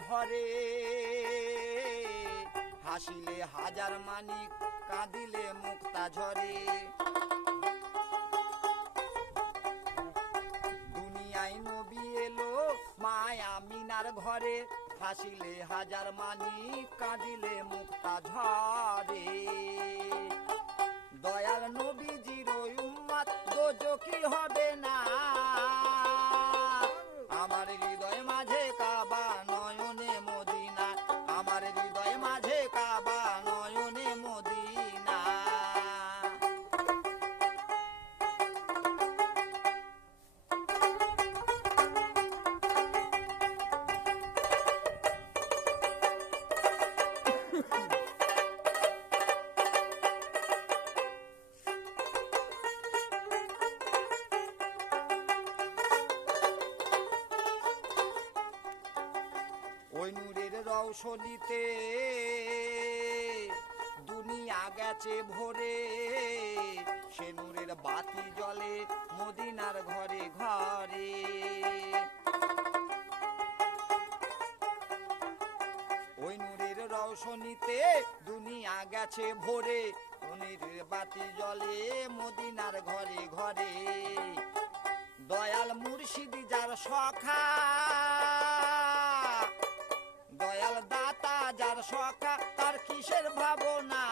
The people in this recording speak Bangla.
ঘরে হাসিলে হাজার মানিক কাঁদিলে মুক্তা ঝরে দুনিয়ায় নবী এলো মায় আমিনার ঘরে হাসিলে হাজার মানিক কাঁদিলে মুক্তা ঝরে দয়াল নবীজির উম্মত দোজখী হবে না আমার হৃদয় মাঝে কাবা নয়নে মদিনা আমার হৃদয় মাঝে কাবা নয়নে মদিনা ওই নূরের রওশনীতে দুনিয়া গেছে ভরে সে নূরের বাতি জ্বলে মদিনার ঘরে ঘরে ওই নূরের রওশনীতে দুনিয়া গেছে ভরে নূরের বাতি জ্বলে মদিনার ঘরে ঘরে দয়াল মুর্শিদ যার সখা দয়াল দাতা যার সখা তার কিসের ভাবনা